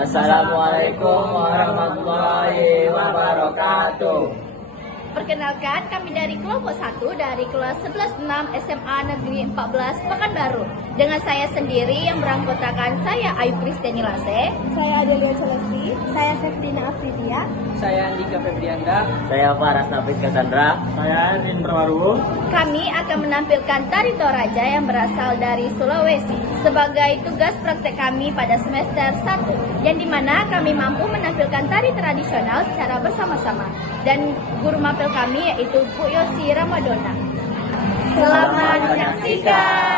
Assalamualaikum warahmatullahi wabarakatuh. Perkenalkan, kami dari kelompok 1 dari kelas 11-6 SMA Negeri 14 Pekanbaru. Dengan saya sendiri yang beranggotakan saya Ayu Kristiani Lase, Saya Adelia Celesti. Saya Septina Afridia. Saya Andika Febrianda. Saya Faras Nafis Cassandra. Saya Din Perwaru. kami akan menampilkan tari Toraja yang berasal dari Sulawesi sebagai tugas praktek kami pada semester 1, yang dimana kami mampu menampilkan tari tradisional secara bersama-sama, dan guru mapel kami yaitu Bu Yosi Ramadona. Selamat menyaksikan.